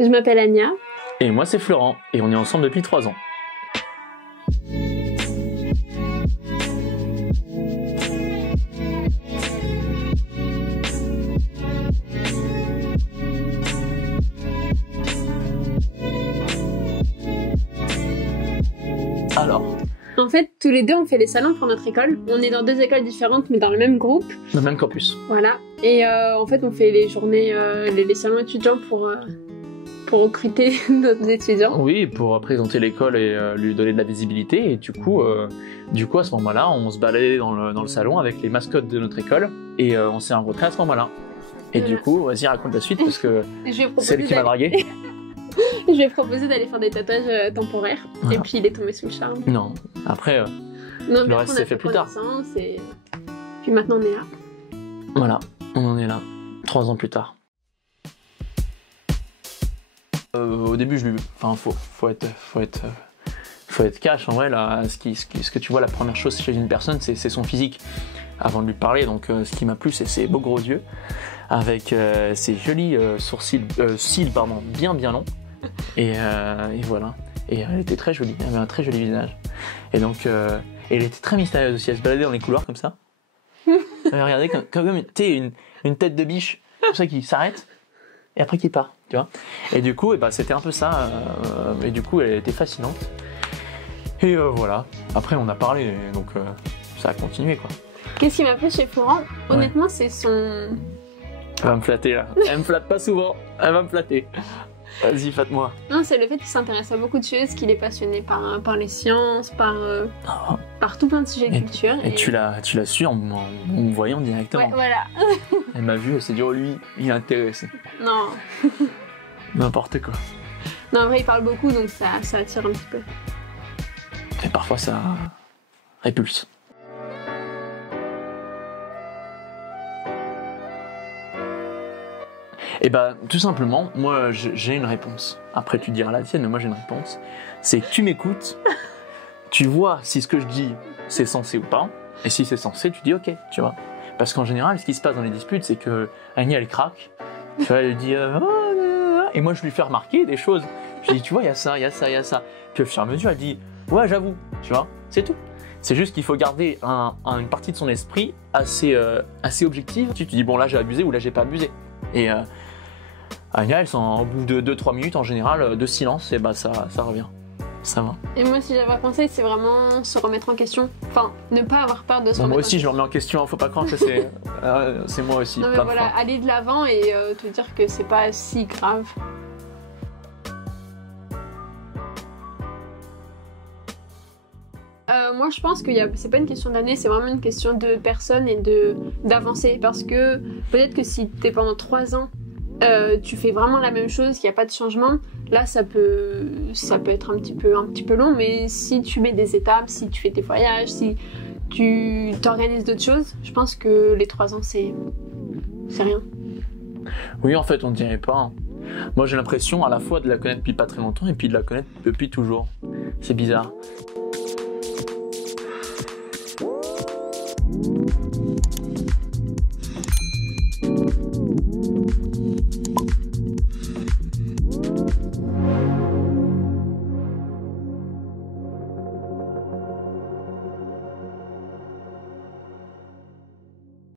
Je m'appelle Anya. Et moi c'est Florent, et on est ensemble depuis 3 ans. Alors, En fait, tous les deux, on fait les salons pour notre école. On est dans 2 écoles différentes, mais dans le même groupe. le même campus. Voilà. Et en fait, on fait les journées, les salons étudiants pour recruter d'autres étudiants. Oui, pour présenter l'école et lui donner de la visibilité. Et du coup à ce moment-là, on se baladait dans le salon avec les mascottes de notre école. Et on s'est rencontrés à ce moment-là. Et Voilà. du coup, vas-y, raconte la suite parce que Je lui ai proposé c'est elle qui m'a dragué. Je lui ai proposé d'aller faire des tatouages temporaires. Voilà. Et puis, il est tombé sous le charme. Non, après, Non, Le mais reste on a s'est fait plus tard. connaissance et puis maintenant, on est là. voilà, on en est là, 3 ans plus tard. Au début, faut être cash en vrai là. Ce que tu vois, la première chose chez une personne, c'est son physique. Avant de lui parler, donc ce qui m'a plu, c'est ses beaux gros yeux, avec ses jolis cils bien longs. Et voilà. Et elle était très jolie, elle avait un très joli visage. Et donc, elle était très mystérieuse aussi. Elle se baladait dans les couloirs comme ça. Elle regardait comme une tête de biche, comme ça qui s'arrête et après qui part, tu vois. Et du coup, c'était un peu ça. Et du coup, elle était fascinante. Et voilà. Après, on a parlé, donc ça a continué quoi. Qu'est-ce qui m'a plu chez Florent? Honnêtement, c'est son... Elle va me flatter là. Elle me flatte pas souvent. Elle va me flatter. Vas-y, flatte-moi. Non, c'est le fait qu'il s'intéresse à beaucoup de choses, qu'il est passionné par les sciences, par tout plein de sujets de culture. Et tu l'as su en me voyant directement. Ouais, voilà. Elle m'a vu, elle s'est dit, oh lui, il est intéressé. Non. N'importe quoi. Non, en vrai, il parle beaucoup, donc ça attire un petit peu. Et parfois ça répulse. Et tout simplement, moi j'ai une réponse. Après tu diras la tienne, mais moi j'ai une réponse. C'est que tu m'écoutes, tu vois si ce que je dis c'est censé ou pas, et si c'est censé, tu dis ok, tu vois. Parce qu'en général, ce qui se passe dans les disputes, c'est que Annie elle craque, tu vois, elle dit et moi je lui fais remarquer des choses. Je dis tu vois, il y a ça, il y a ça, il y a ça. Puis au fur et à mesure, elle dit ouais, j'avoue, tu vois, c'est tout. C'est juste qu'il faut garder une partie de son esprit assez objective. Tu te dis bon là j'ai abusé ou là j'ai pas abusé. Et Anya, au bout de 2-3 minutes en général de silence, et ça revient. Ça va. Et moi, si j'avais un conseil, c'est vraiment se remettre en question. Enfin, ne pas avoir peur de se remettre Moi en aussi, je me remets en question, faut pas croire que c'est moi aussi. Non, mais plein de voilà, fois. aller de l'avant et te dire que c'est pas si grave. Moi, je pense que c'est pas une question d'année, c'est vraiment une question de personne et d'avancer. Parce que peut-être que si t'es pendant 3 ans, tu fais vraiment la même chose, qu'il n'y a pas de changement, là ça peut être un petit peu long, mais si tu mets des étapes, si tu fais tes voyages, si tu t'organises d'autres choses, je pense que les 3 ans c'est rien. Oui, en fait, on dirait pas. Hein. Moi, j'ai l'impression à la fois de la connaître depuis pas très longtemps et puis de la connaître depuis toujours. C'est bizarre.